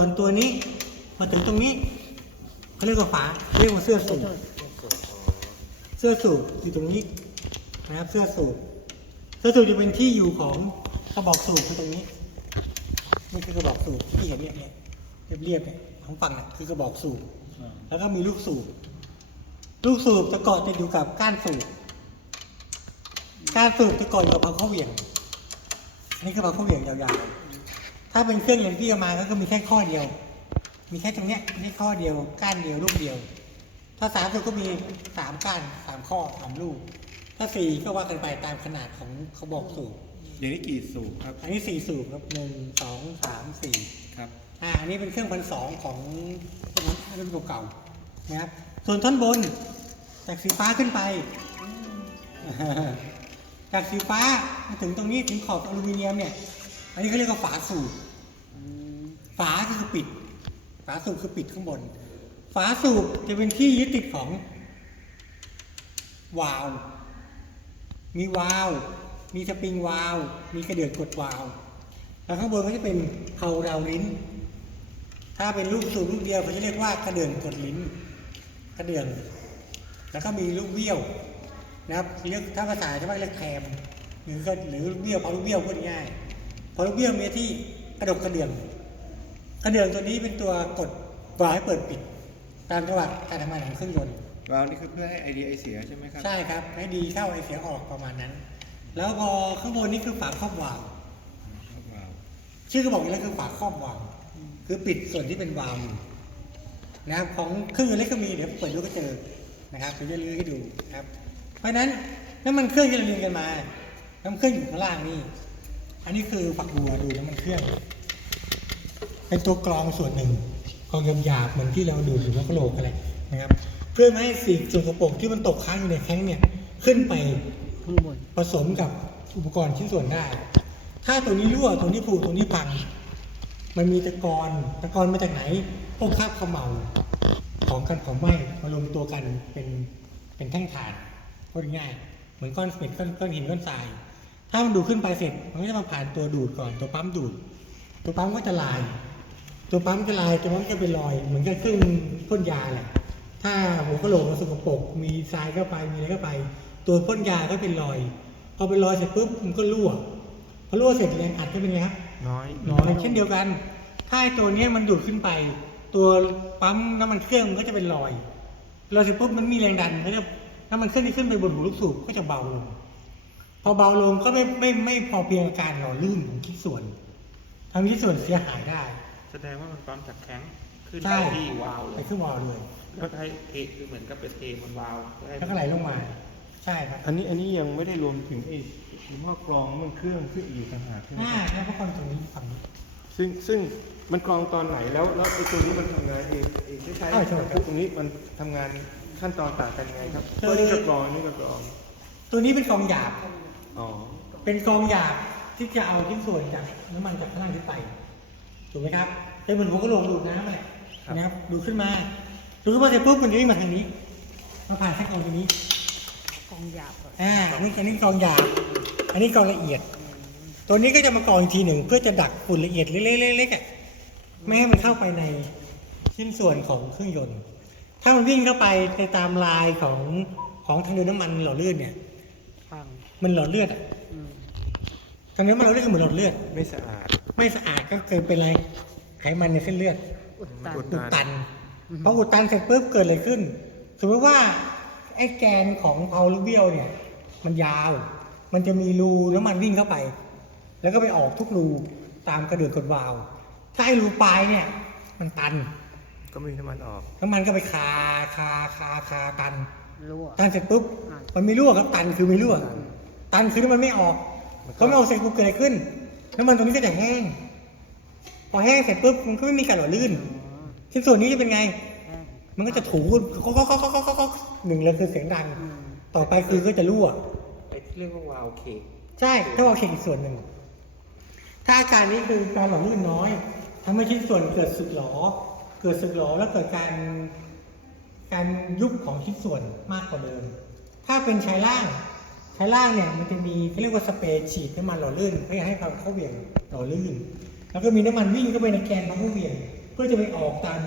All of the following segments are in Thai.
ส่วนตัวนี้มาถึงตรงนี้เขาเรียกว่าฝาเรียกว่าเสื้อสูบเสื้อสูบอยู่ตรงนี้นะครับเสื้อสูบเสื้อสูบจะเป็นที่อยู่ของกระบอกสูบคือตรงนี้นี่คือกระบอกสูบที่เห็นเนี่ยเนี่ยเรียบๆเนี่ยของฝั่งน่ะคือกระบอกสูบแล้วก็มีลูกสูบลูกสูบจะเกาะติดอยู่กับก้านสูบก้านสูบจะเกาะอยู่กับพังเข้าเหวี่ยงอันนี้คือพังเข้าเหวี่ยงยาวๆ ถ้าเป็นเครื่องอย่างที่เอามาก็คือมีแค่ข้อเดียว มีแค่ตรงเนี้ยมีแค่ข้อเดียว ก้านเดียวลูกเดียว ถ้าสามสูบก็มีสามก้านสามข้อสามลูก ถ้าสี่ก็ว่ากันไปตามขนาดของเขาบอกสูบอย่างนี้กี่สูบครับอันนี้สี่สูบครับหนึ่งสองสามสี่ครับอ่าอันนี้เป็นเครื่องพันสองของรุ่นเก่าๆนะครับ ส่วนท่อนบน จากสีฟ้าขึ้นไป จากสีฟ้ามาถึงตรงนี้ถึงขอบอลูมิเนียมเนี่ย อันนี้เขาเรียกว่าฝาสูบ ฝาคือปิด ฝาสูบคือปิดข้างบน ฝาสูบจะเป็นที่ยึดติดของวาล์วมีวาล์วมีสปริงวาล์วมีกระเดื่องกดวาล์วแล้วข้างบนก็จะเป็นเพาเราลิ้น ถ้าเป็นลูกสูบลูกเดียวเขาจะเรียกว่ากระเดื่องกดลิ้น กระเดื่องแล้วก็มีลูกเบี้ยวนะครับเรียกถ้าภาษาจะว่าเรียกแคมหรือก็หรือลูกเบี้ยวพอลูกเบี้ยวพูดง่ายพอลูกเบี้ยวมีที่กระดกกระเดื่อง กระเดื่องตัวนี้เป็นตัวกดวาล์วให้เปิดปิด ตามจังหวะการทำงานของเครื่องยนต์วาล์วนี่คือเพื่อให้ไอเดียไอเสียใช่ไหมครับ ใช่ครับ ให้ดีเข้าไอเสียออกประมาณนั้น แล้วพอข้างบนนี่คือฝาครอบวาล์วครับวาล์วชื่อก็บอกอยู่แล้วคือฝาครอบวาล์วคือปิดส่วนที่เป็นวาล์วอยู่นะครับของเครื่องยนต์เล็กก็มีเดี๋ยวเปิดดูก็เจอนะครับเดี๋ยวจะลื้อให้ดูนะครับ เพราะฉะนั้นน้ำมันเครื่องที่เราเรียนกันมาน้ำมันเครื่องอยู่ข้างล่างนี่อันนี้คือฝักบัวดูน้ำมันเครื่อง เป็นตัวกรองส่วนหนึ่งกรองหยาบๆเหมือนที่เราดูดถึงหัวกะโหลกอะไรนะครับ เพื่อไม่ให้สิ่งส่วนกระโปรงที่มันตกค้างอยู่ในแท้งเนี่ยขึ้นไปข้างบนผสมกับอุปกรณ์ชิ้นส่วนได้ ถ้าตัวนี้รั่วตัวนี้ผุตัวนี้พัง มันมีตะกอนตะกอนมาจากไหนพวกคราบขมเหลาของกันของไหม้มารวมตัวกันเป็นเป็นแท่งถ่านพูดง่ายเหมือนก้อนเม็ดก้อนก้อนหินก้อนทราย ถ้ามันดูดขึ้นไปเสร็จ มันก็จะมาผ่านตัวดูดก่อนตัวปั๊มดูด ตัวปั๊มก็จะลาย ตัวปั๊มจะลายตัวปั๊มก็เป็นรอย เหมือนกับเครื่องพ่นยาแหละ ถ้าหัวกะโหลกมันสกปรกมีทรายเข้าไปมีอะไรเข้าไป ตัวพ่นยาก็เป็นรอย พอเป็นรอยเสร็จปุ๊บมันก็รั่วพอรั่วเสร็จแรงอัดก็เป็นไงครับน้อยน้อยเช่นเดียวกัน ถ้าไอ้ตัวเนี้ยมันดูดขึ้นไป ตัวปั๊มน้ำมันเครื่องมันก็จะเป็นรอยรอยเสร็จปุ๊บมันมีแรงดันก็จะน้ำมันเครื่องที่ขึ้นไปบนหูลูกสูบก็จะเบาลง พอเบาลงก็ไม่ไม่ไม่พอเพียงกับการหล่อลื่นของชิ้นส่วนทำให้ชิ้นส่วนเสียหายได้ แสดงว่ามันปั๊มจากแข้งขึ้นใช่ไปที่วาล์วเลไปยขึ้นวาล์วเลย แล้วก็ให้เทคือเหมือนกับเป็นเทมันวาล์วเพื่อให้แล้วก็ไหลลงมา ใช่ครับอันนี้อันนี้ยังไม่ได้รวมถึงไอ้หม้อกรองมันเครื่องที่อยู่ต่างหากใช่ไหมอ่าครับแล้วก็คนตรงนี้ฝั่งนี้ ซึ่งซึ่งมันกรองตอนไหนแล้วแล้วไอ้ตัวนี้มันทำงานเองเองใช้อ้าวใช่ครับ ตรงนี้มันทำงานขั้นตอนต่างกันยังไงครับคือ ตัวนี้ก็กรองอันนี่ก็กรองตัวนี้เป็นกองหยาบ อ๋อเป็นกองหยาบที่จะเอาชิ้นส่วนจากน้ำมันจากข้างล่างขึ้นไป ถูกไหมครับเป็นเหมือนหัวกระโหลกดูดน้ำเลยนะครับ ดูดขึ้นมา ดูดขึ้นมาเสร็จปุ๊บมันจะวิ่งมาทางนี้มาผ่านแค่กองตรงนี้กองหยาบก่อนอ่าอันนี้อันนี้กองหยาบอันนี้กองละเอียด ตัวนี้ก็จะมากองอีกทีหนึ่งเพื่อจะดักฝุ่นละเอียดเล็กๆๆๆอะไม่ให้มันเข้าไปในชิ้นส่วนของเครื่องยนต์ ถ้ามันวิ่งเข้าไปในตามลายของของทางเดินน้ำมันหล่อลื่นเนี่ยฟังมันหลอดเลือดอะอืมทางเดินน้ำมันหล่อลื่นก็เหมือนหลอดเลือด ไม่สะอาด ไม่สะอาดก็เกิดเป็นอะไรไขมันในเส้นเลือดอุดตัน อุดอุดตันพออุดตันเสร็จปุ๊บเกิดอะไรขึ้น สมมติว่าไอ้แกนของเพาลูกเบี้ยวเนี่ย มันยาว มันจะมีรูน้ำมันวิ่งเข้าไป แล้วก็ไปออกทุกรูตามกระเดื่องกดวาล์วถ้าไอ้รูปลายเนี่ย มันตัน ก็ไม่มีน้ำมันออก น้ำมันก็ไปคาคาคาคาตัน รั่ว ตันเสร็จปุ๊บ อ่ามันไม่รั่วครับตันคือไม่รั่ว ตันคือน้ำมันไม่ออกเขาไม่ออกเสร็จปุ๊บเกิดอะไรขึ้น น้ำมันตรงนี้ก็จะแห้ง พอแห้งเสร็จปุ๊บมันก็ไม่มีการหล่อลื่นอ๋อชิ้นส่วนนี้จะเป็นไงแห้งมันก็จะถูก็ก็ก็ก็ก็ก็หนึ่งเลยคือเสียงดังอืมต่อไปคือก็จะรั่วไอ้ที่เรียกว่าวาล์วเคกใช่ถ้าว่าเข่งอีกส่วนหนึ่ง ถ้าอาการนี้คือการหล่อลื่นน้อยทำให้ชิ้นส่วนเกิดสึกหรอเกิดสึกหรอแล้วเกิดการการยุบของชิ้นส่วนมากกว่าเดิม ถ้าเป็นชายล่าง ชายล่างเนี่ยมันจะมีเขาเรียกว่าสเปรย์ฉีดน้ำมันหล่อลื่นเพื่อให้เขาเข้าเหวี่ยงหล่อลื่น แล้วก็มีน้ำมันวิ่งเข้าไปในแกนของเขาเหวี่ยงพพื่อจะไปออกตาม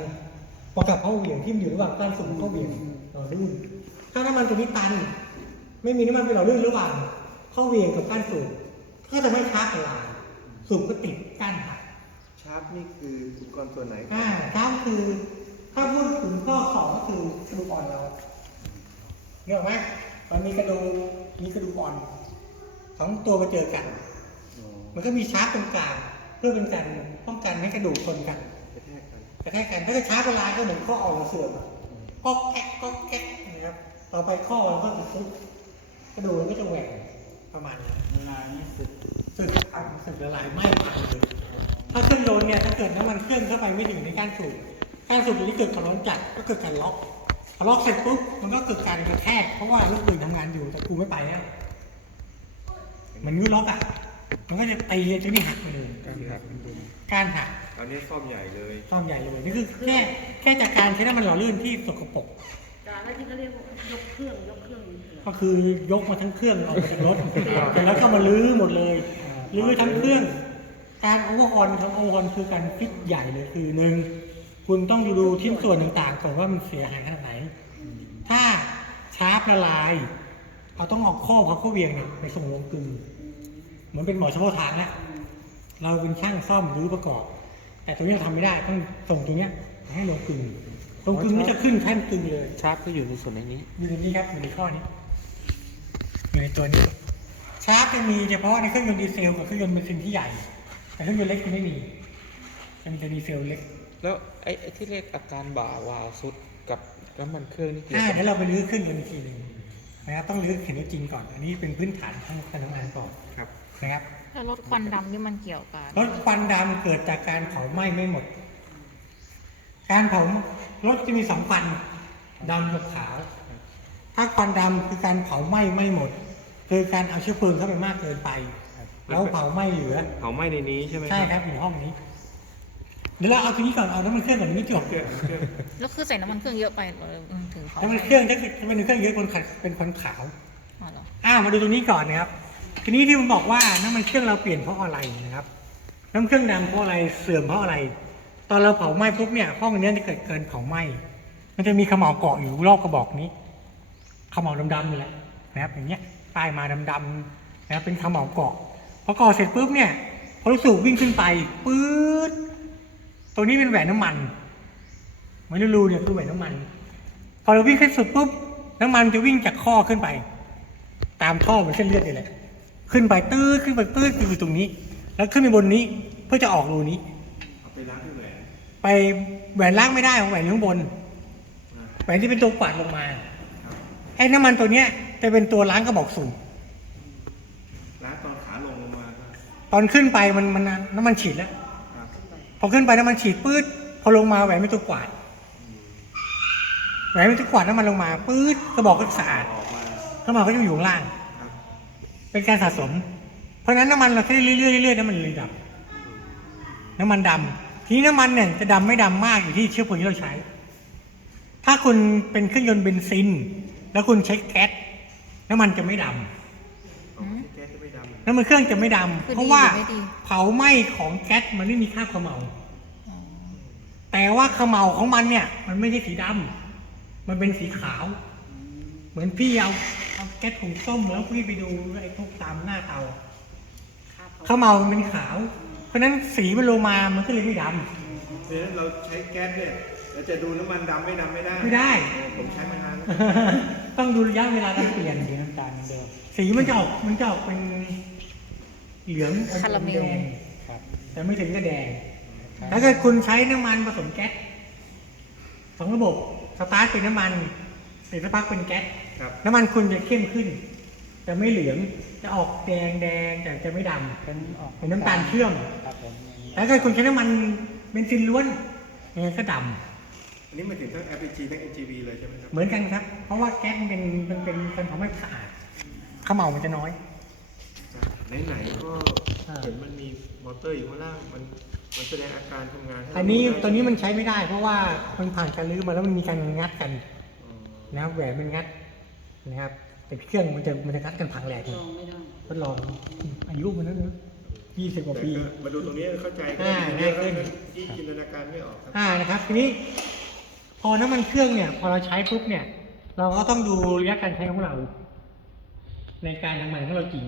ประกับเข้าเหวี่ยงที่มันอยู่ระหว่างก้านสูงเข้าเหวี่ยงหล่อลื่น ถ้าน้ำมันตัวนี้ตัน ไม่มีน้ำมันไปหล่อลื่นระหว่างเข้าเหวี่ยงกับก้านสูบก็จะไม่ชาร์จละลายสูบก็ติดก้านหักชาร์ปนี่คืออุปกรณ์ตัวไหนอ่าก้านคือถ้าพูดถึงข้อสองก็คือกระดูกอ่อนเราเนี่ยหรอกไหม มันมีกระดูกมีกระดูกอ่อนสองตัวมาเจอกัน มันก็มีชาร์จตรงกลางเพื่อเป็นการป้องกันให้กระดูกชนกันกระแทกกันกระแทกกันถ้าเกิดชาร์จละลายก็เหมือนข้ออ่อนเราเสื่อมอะก็แก๊กก็แก๊กนะครับต่อไปข้อมันก็จะซุดกระดูกมันก็จะแหว่งประมาณนั้นเวลาเนี่ยสึกสึกพังสึกละลายไม่พังเลยถ้าเครื่องยนต์เนี่ยถ้าเกิดน้ำมันเครื่องเข้าไปไม่ถึงในการสูบการสูบตัวนี้เกิดความร้อนจัดก็เกิดการล็อกพ อล็อกเสร็จปุ๊บมันก็เกิดการกระแทกเพราะว่าลูกปืนทำงานอยู่แต่กูไม่ไปแล้วมันยูล็อกอะ มันก็จะตีจนนี่หักไปเลยการหักการหักอันนี้ซ่อมใหญ่เลยซ่อมใหญ่เลยนี่คือแค่แค่จากการใช้น้ำมันหล่อลื่นที่สกปรกการแล้วที่เขาเรียกว่ายกเครื่องยกเครื่องนี่เหรอก็คือยกมาทั้งเครื่องออกมาจากรถเสร็จแล้วก็มาลื้อหมดเลยลื้อทั้งเครื่อง การโอเวอร์ฮอลทั้งโอเวอร์ฮอลคือการฟิตใหญ่เลยคือหนึ่ง คุณต้องดูชิ้นส่วนต่างๆก่อนว่ามันเสียหายขนาดไหน ถ้าชาร์ปละลายเราต้องเอาข้อพับเข้าเวียงเนี่ยไปส่งโรงกลึงเหมือนเป็นหมอเฉพาะทางนะเราเป็นช่างซ่อมหรือประกอบ แต่ตัวนี้เราทำไม่ได้ต้องส่งตัวเนี้ยให้โรงกลึงโรงกลึงนี่จะขึ้นแท่นกลึงเลยชาร์ปก็อยู่ในส่วนในนี้อยู่ในนี้ครับอยู่ในข้อนี้อยู่ในตัวนี้ ชาร์ปจะมีเฉพาะในเครื่องยนต์ดีเซลกับเครื่องยนต์เบนซินที่ใหญ่ แต่เครื่องยนต์เล็กจะไม่มีจะมีแต่ดีเซลเล็ก แล้วไอ้ไอ้ที่เรียกอาการบ่าวาวสุดกับน้ำมันเครื่องนี่เกี่ยวอ่ากับเดี๋ยวเราไปรื้อเครื่องยนต์อีกทีหนึ่งนะครับต้องรื้อเข็มจริงก่อน อันนี้เป็นพื้นฐานของการทำงานก่อนครับนะครับแล้วรถควันดำนี่มันเกี่ยวกันรถควันดำเกิดจากการเผาไหม้ไม่หมด การเผารถจะมีสองควันดำกับขาว ถ้าควันดำคือการเผาไหม้ไม่หมด คือการเอาเชื้อเพลิงเข้าไปมากเกินไป แล้วเผาไหม้เหลือ เผาไหม้ในนี้ใช่ไหมใช่ครับอยู่ในห้องนี้ เดี๋ยวเราเอาทีนี้ก่อนเอาน้ำมันเครื่องก่อนนี้ไม่จบเครื่องเครื่องแล้วคือใส่น้ำมันเครื่องเยอะไปเหรออืมถึงเขาน้ำมันเครื่องถ้าเกิดน้ำมันเครื่องเยอะคนขัดเป็นคนขาวอ๋อเหรออ่ามาดูตรงนี้ก่อนนะครับ ทีนี้ที่ผมบอกว่าน้ำมันเครื่องเราเปลี่ยนเพราะอะไรนะครับ น้ำเครื่องดำเพราะอะไรเสื่อมเพราะอะไร ตอนเราเผาไหม้ปุ๊บเนี่ยห้องนี้จะเกิดเกินเผาไหม้มันจะมีขมเหลาวเกาะอยู่รอบกระบอกนี้ขมเหลาวดำๆนี่แหละนะครับอย่างเงี้ยใต้มาดำๆนะครับเป็นขมเหลาวเกาะพอเกาะเสร็จปุ๊บเนี่ยพอลูกสูบวิ่งขึ้นไปปื๊ด ตัวนี้เป็นแหวนน้ำมันเหมือนรูๆเนี่ยคือแหวนน้ำมัน พอเราวิ่งขึ้นสุดปุ๊บน้ำมันจะวิ่งจากข้อขึ้นไป ตามท่อเหมือนเส้นเลือดนี่แหละขึ้นไปตื้อขึ้นไปตื้อคืออยู่ตรงนี้ แล้วขึ้นไปบนนี้เพื่อจะออกรูนี้เอาไปล้างที่แหวนไปแหวนล่างไม่ได้ของแหวนอยู่ข้างบนแหวนที่เป็นตัวกวาดลงมาไอ้น้ำมันตัวเนี้ยจะเป็นตัวล้างกระบอกสูบล้างตอนขาลงลงมาครับตอนขึ้นไปมันมันน้ำมันฉีดแล้วครับ พอขึ้นไปน้ำมันฉีดปื๊ดพอลงมาแหวนเป็นตัวกวาดแหวนเป็นตัวกวาดน้ำมันลงมาปื๊ดกระบอกก็สะอาดกมาน้ำมันก็จะอยู่ข้างล่าง เป็นการสะสม เพราะฉะนั้นน้ำมันเราแค่เรื่อยๆเรื่อยๆน้ำมันเลยดำน้ำมันดำทีนี้น้ำมันเนี่ยจะดำไม่ดำมากอยู่ที่เชื้อเพลิงที่เราใช้ ถ้าคุณเป็นเครื่องยนต์เบนซิน แล้วคุณใช้แก๊สน้ำมันจะไม่ดำ น้ำมันเครื่องจะไม่ดำคือเพดีราะหว่ารือไม่ดี เผาไหม้ของแก๊สมันไม่มีคราบเขมเหลาอ๋อแต่ว่าเขมเหลาของมันเนี่ย มันไม่ใช่สีดำมันเป็นสีขาว เหมือนพี่เอาเอาแก๊สถุงส้มแล้วพี่ไปดูไอ้พวกตามหน้าเตาเขมเหลามันเป็นขาว เพราะฉะนั้นสีมันลงมามันก็เลยไม่ดำ เพราะฉะนั้นเราใช้แก๊สเนี่ยเราจะดูน้ำมันดำไม่ดำไม่ได้ไม่ได้ผมใช้มานานแล้วต้องดูระยะเวลาการเปลี่ยนสีน้ำตาลเหมือนเดิมสีมันจะออกมันจะออกเป็น เหลืองอมคาราเมล แดงแต่ไม่ถึงกับแดง ถ้าเกิดคุณใช้น้ำมันผสมแก๊สสองระบบสตาร์ทเป็นน้ำมันเสร็จสักพักเป็นแก๊สครับ น้ำมันคุณจะเข้มขึ้นจะไม่เหลืองจะออกแดงแดงแต่จะไม่ดำเป็นออกเป็นน้ำตาลเชื่อมครับผมแต่ถ้าเกิดคุณใช้น้ำมันเบนซินล้วนยังไงก็ดอันนี้มาถึงทั้ง LPG ทั้ง NGV เลยใช่ไหมครับำเหมือนกันครับ เพราะว่าแก๊สมันเป็นมันเป็นการทำให้สะอาดเขม่ามันจะน้อย ไหนๆก็อ่าเห็นมันมีมอเตอร์อยู่ข้างล่างมันมันแสดงอาการทำงานให้เราอันนี้ดูได้ตัวนี้มันใช้ไม่ได้ เพราะว่ามันผ่านการรื้อมาแล้วมันมีการงัดกันอ๋อนะครับแหวนมันงัดนะครับแต่เครื่องมันจะมันจะงัดกันพังแหลกเลยลองไม่ได้ทดลองอายุมันนั้นนะยี่สิบกว่าปีมาดูตรงนี้เข้าใจอ่าง่ายขึ้น ที่จินตนาการไม่ออกครับอ่านะครับทีนี้พอน้ำมันเครื่องเนี่ย พอเราใช้ปุ๊บเนี่ย เราก็ต้องดูระยะการใช้ของเรา ในการทำงานของเราจริง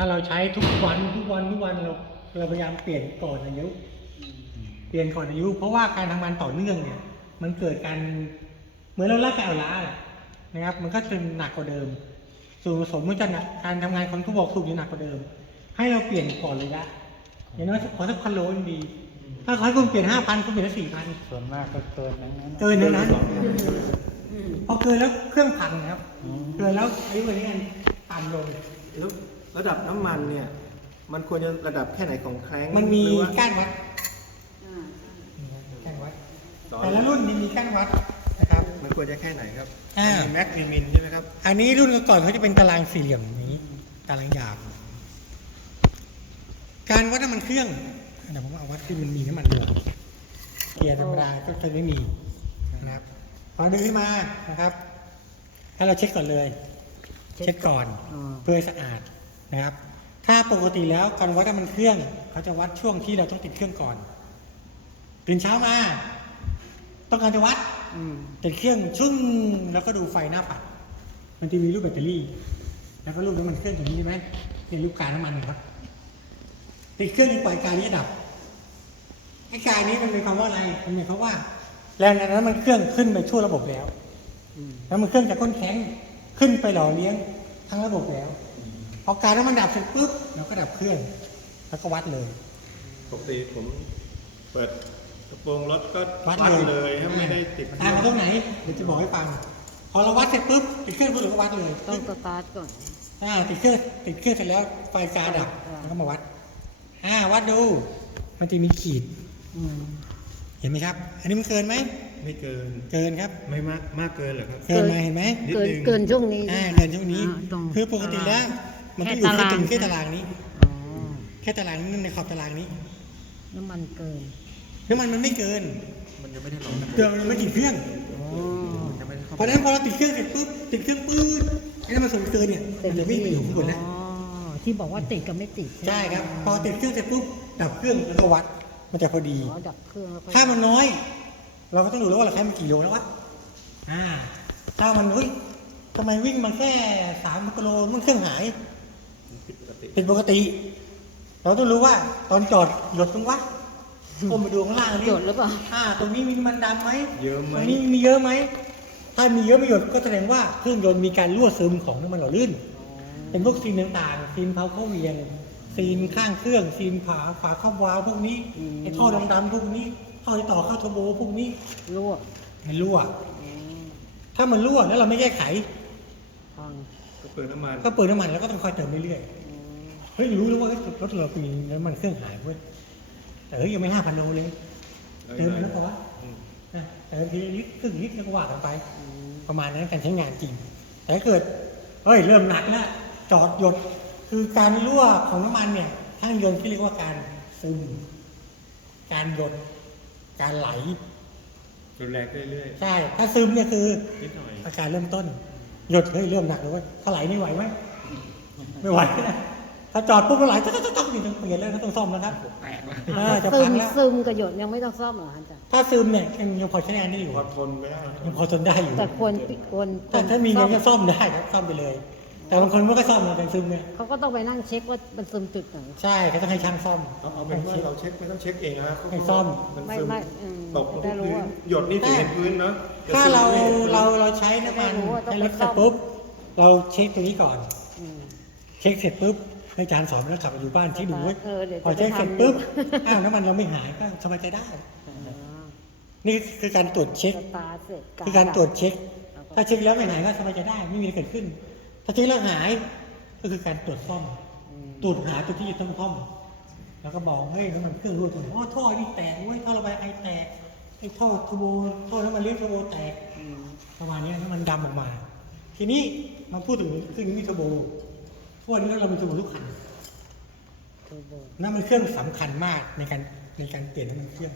ถ้าเราใช้ทุกวันทุกวันทุกวันเราเราพยายามเปลี่ยนก่อนอายุ เปลี่ยนก่อนอายุ เพราะว่าการทำงานต่อเนื่องเนี่ย มันเกิดการเหมือนเราลากไปเอาล้าแหละนะครับ มันก็จะหนักกว่าเดิม ส่วนผสมมันจะหนักการทำงานของทุกบอกสูบจะหนักกว่าเดิม ให้เราเปลี่ยนก่อนระยะอย่างน้อยขอสักพันโลยังดีถ้าขอให้คุณเปลี่ยนห้าพันคุณเปลี่ยนสี่พันส่วนมากก็เกินนั้นนะเกินนั้นนั้นพอเกินแล้วเครื่องพังนะครับ เกินแล้วอายุวันนี้มันต่ำลงแล้ว ระดับน้ำมันเนี่ย มันควรจะระดับแค่ไหนของแคร้งมันมีหรือว่าก้านวัดอ่าก้านวัด สอนแต่ละรุ่นมีมีก้านวัดนะครับ มันควรจะแค่ไหนครับอ่ามี แม็กมีมินใช่ไหมครับ อันนี้รุ่นก่อนๆเขาจะเป็นตารางสี่เหลี่ยมอย่างนี้ ตารางหยาบ การวัดน้ำมันเครื่องเดี๋ยวผมเอาวัดที่มันมีน้ำมันลงเกียร์ธรรมดาก็จะไม่มีนะครับพอดึงขึ้นมานะครับ ให้เราเช็คก่อนเลย เช็คก่อน เพื่อให้สะอาด นะครับ ถ้าปกติแล้วการวัดน้ำมันเครื่องเขาจะวัดช่วงที่เราต้องติดเครื่องก่อนตื่นเช้ามา ต้องการจะวัดติดเครื่องชุ่มแล้วก็ดูไฟหน้าปัด มันจะมีรูปแบตเตอรี่ แล้วก็รูปน้ำมันเครื่องอย่างนี้ใช่ไหมเนี่ยรูปการน้ำมันครับ ติดเครื่องจนปล่อยการนี้ดับไอ้การนี้มันเป็นคำว่าอะไรมันหมายความว่าแรงดันน้ำมันเครื่องขึ้นไปทั่วระบบแล้วแล้วมันเครื่องจากก้นแข็งขึ้นไปหล่อเลี้ยงทั้งระบบแล้ว พอการน้ำมันดับเสร็จปุ๊บเราก็ดับเครื่อง แล้วก็วัดเลย ปกติผมเปิดกระโปรงรถก็วัดวัดเลยเลยถ้าไม่ได้ติดอ่ามาตรงไหนเดี๋ยวจะบอกให้ฟัง พอเราวัดเสร็จปุ๊บติดเครื่องปุ๊บเราก็วัดเลยต้องสตาร์ทก่อนอ่าติดเครื่องติดเครื่องเสร็จแล้วไฟกาดับอ่าแล้วก็มาวัดอ่าวัดดู มันจะมีขีดเห็นไหมครับ อันนี้มันเกินไหมไม่เกิน เกินครับ ไม่มากมากเกินเหรอครับ เกินมาเห็นไหมนิดเกินนึงเกินช่วงนี้อ่าใช่ไหมเกินช่วงนี้าตรงคือปกติแล้ว มันต้องอยู่แค่แค่ตารางถึงแค่ตารางนี้อ๋อแค่ตารางนี้ในขอบตารางนี้ น้ำมันเกิน น้ำมันมันไม่เกิน มันยังไม่ได้ลงนะเกินมันไม่ติดเครื่องอ๋อยังไม่ได้เข้าเพราะฉะนั้นพอเราติดเครื่องเสร็จปุ๊บติดเครื่องปื๊ดไอ้น้ำมันส่วนเกินเนี่ยมันจะวิ่งไปอยู่ข้างบนนะอ๋อที่บอกว่าติดกับไม่ติดใช่ครับ พอติดเครื่องเสร็จปุ๊บดับเครื่องแล้วก็วัด มันจะพอดีอ๋อดับเครื่องแล้วก็ถ้ามันน้อย เราก็ต้องดูแล้วว่าเราใช้มันกี่โลแล้ววะอ่าถ้ามันเฮ้ยทำไมวิ่งมาแค่สามกิโลมันเครื่องหายผิดปกติ เป็นปกติ เราต้องรู้ว่า ตอนจอดหยดตรงวะก้มไปดูข้างล่างนี่จดหรือเปล่าอ่า ตรงนี้มีน้ำมันดำไหมเยอะไหมตรงนี้มีเยอะไหมถ้ามีเยอะไม่หยดก็แสดงว่าเครื่องยนต์มีการรั่วซึมของน้ำมันหล่อลื่น เป็นพวกซีนต่างๆซีนเผาเข้าเวียงซีนข้างเครื่องซีนฝาฝาครอบวาล์วพวกนี้อืมไอ้ท่อดำๆพวกนี้ท่อที่ต่อเข้าเทอร์โบพวกนี้รั่วมันรั่วอืมถ้ามันรั่วแล้วเราไม่แก้ไขพังก็เปิดน้ำมันก็เปิดน้ำมันแล้วก็ต้องคอยเติมเรื่อยอืมๆ เฮ้ยรู้แล้วว่ารถเรามีน้ำมันเครื่องหายเว้ยแต่เฮ้ยยังไม่ห้าพันโลเลยเติมไปแล้วพอวะอืมนะเติมทีละลิตรครึ่งลิตรแล้วก็ว่ากันไปอืมประมาณนั้นการใช้งานจริง แต่ถ้าเกิดเฮ้ยเริ่มหนักแล้วจอดหยดคือการรั่วของน้ำมันเนี่ยทางยนต์ที่เรียกว่าการซึมการหยด การไหลรุนแรงขึ้นเรื่อยใช่ ถ้าซึมเนี่ยคือๆนิดหน่อยอาการเริ่มต้น หยดเฮ้ยเริ่มหนักแล้วเว้ยถ้าไหลไม่ไหวไหมไม่ไหวนะ ถ้าจอดปุ๊บแล้วไหลต๊อกต๊อกต๊อกนี่ต้องเปลี่ยนแล้วต้องซ่อมแล้วครับแตกแล้วอ่าจะซึพัมงแล้ว ซึมกระหยดยังไม่ต้องซ่อมเหรออาจารย์ถ้าซึมเนี่ยยังยังพอใช้งานได้อยู่พอทนไปได้ยังพอทนได้อยู่แต่ควรปิดควรแต่ถ้ามีเงินก็ซ่อมได้ครับซ่อมไปเลย แต่บางคนไม่ก็ซ่อมเหมือนกันซึมเนี่ยเขาก็ต้องไปนั่งเช็คว่ามันซึมจุดไหน ใช่เขาต้องให้ช่างซ่อม เอาเอาเป็นว่าเราเช็คไม่ต้องเช็คเองนะให้ซ่อม มันไม่ซึมไม่อืมตกลงได้ที่รู้พื้นว่า หยดนี่ถึงในพื้นเนาะถ้าเราจะซึมไม่เราเราใช้น้ำมันไม่รู้ว่าต้องในรถไปเสซ่ร็อจมปุ๊บเราเช็คตัวนี้ก่อน อืม เช็คเสร็จปุ๊บให้ อาจารย์สอนแล้วกลับไปอยู่บ้านเช็คดูว่าเออเดี๋ยวพอจะเช็คเสร็จทำปุ๊บอ้าวน้ำมันเราไม่หายก็สบายใจได้อ๋อนี่คือการตรวจเช็คสตาร์ทเสร็จคือการตรวจเช็คแล้วก็ถ้าเช็คแล้วไม่หายก็สบายใจได้ ไม่มีอะไรเกิดขึ้น ถ้าเช็คแล้วหายก็คือการตรวจซ่อมอืมตรวจหาตัวที่ต้องซ่อมแล้วก็บอกเฮ้ยน้ำมันเครื่องรั่วตรงไหนอ๋อท่อนี่แตกเว้ยท่อระบายไอแตกไอ้ท่อเทอร์โบท่อน้ำมันเลี้ยงเทอร์โบแตกอืมประมาณนี้น้ำมันดำออกมา ทีนี้มาพูดถึงเครื่องนี้เทอร์โบ พวกนี้เรามีเทอร์โบทุกคันเทอร์โบน้ำมันเครื่องสำคัญมากในการในการเปลี่ยนน้ำมันเครื่อง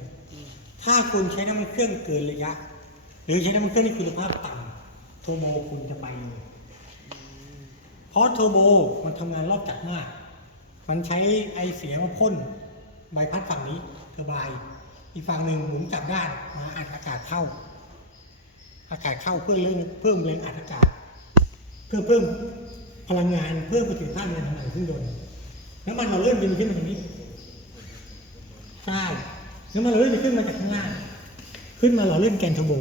ถ้าคุณใช้น้ำมันเครื่องเกินระยะ หรือใช้น้ำมันเครื่องที่คุณภาพต่ำเทอร์โบคุณจะไปเลย เพราะเทอร์โบมันทำงานรอบจักรมาก มันใช้ไอเสียมาพ่นใบพัดฝั่งนี้เทอร์ไบน์อีกฝั่งหนึ่งหมุนกลับด้านมาอัดอากาศเข้า อากาศเข้าเพื่อเรื่องเพิ่มแรงอัดอากาศ เพื่อเพิ่มพ ลังงานเพิ่มประสิทธิภาพในการทำงานของเครื่องยนต์น้ำมันเราเลื่อนบินขึ้นมาตรงนี้ใช่น้ำมันเราเลื่อนจะขึ้นมาจากข้างล่างขึ้นมาหล่อเลื่อนแกนเทอร์โบ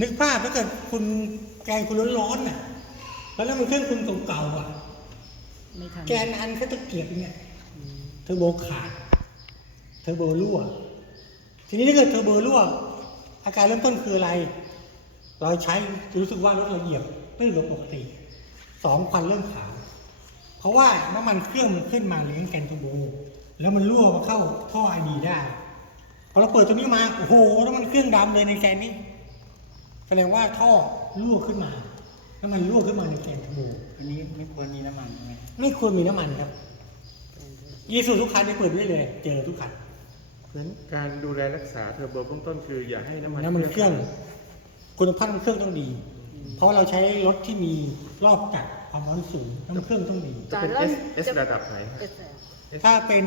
นึกภาพถ้าเกิดคุณแกนคุณร้อนๆน่ะแล้วน้ำมันเครื่องคุณเก่าๆอะไม่ทันแกนอันแค่ตะเกียบเนี่ยเทอร์โบขาดเทอร์โบรั่ว ทีนี้ถ้าเกิดเทอร์โบรั่ว อาการเริ่มต้นคืออะไร เราใช้จะรู้สึกว่ารถเราเหยียบไม่เหลือปกติ สองควันเริ่มขาวเพราะว่าน้ำมันเครื่องมันขึ้นมาเลี้ยงแกนเทอร์โบแล้วมันรั่วมาเข้าท่อไอดีได้พอเราเปิดตัวนี้มาโอ้โหน้ำมันเครื่องดำเลยในแกนนี้แสดงว่าท่อรั่วขึ้นมาน้ำมันรั่วขึ้นมาในแกนเทอร์โบอันนี้ไม่ควรมีน้ำมันใช่ไหมไม่ควรมีน้ำมันครับยีสูทุกคันได้เปิดไว้เลย เจอทุกคันเพราะฉะนั้นการดูแลรักษาเทอร์โบเบื้องต้นคือ อย่าให้น้ำมันน้ำมันเครื่อง คุณภาพน้ำมันเครื่องต้องดี เพราะเราใช้รถที่มีรอบจัดความร้อนสูงน้ำมันเครื่องต้องดีจะเป็น S S ระดับไหนเอสแอลถ้าเป็น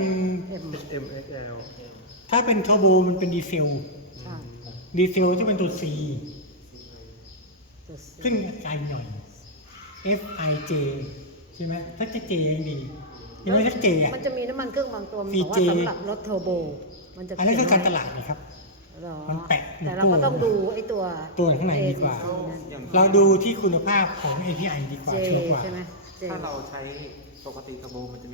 S M X L ถ้าเป็นเทอร์โบมันเป็นดีเซล ใช่ดีเซลที่เป็นตัว C ตัวขึ้นไกลหน่อย F I J ใช่ไหมถ้าจะ J ยังดียังไม่ถ้า J อะ มันจะมีน้ำมันเครื่องบางตัวมันบอกว่า VJ สำหรับรถเทอร์โบ มันจะอันนั้นคือการตลาดนะครับเหรอมันแปะแต่เราก็ต้องดูไอ้ตัวตัวข้างในดีกว่า เราดูที่คุณภาพของ API ดีกว่าเจชัวร์กว่า ใช่ไหม J ถ้าเราใช้ปกติเทอร์โบมันจะ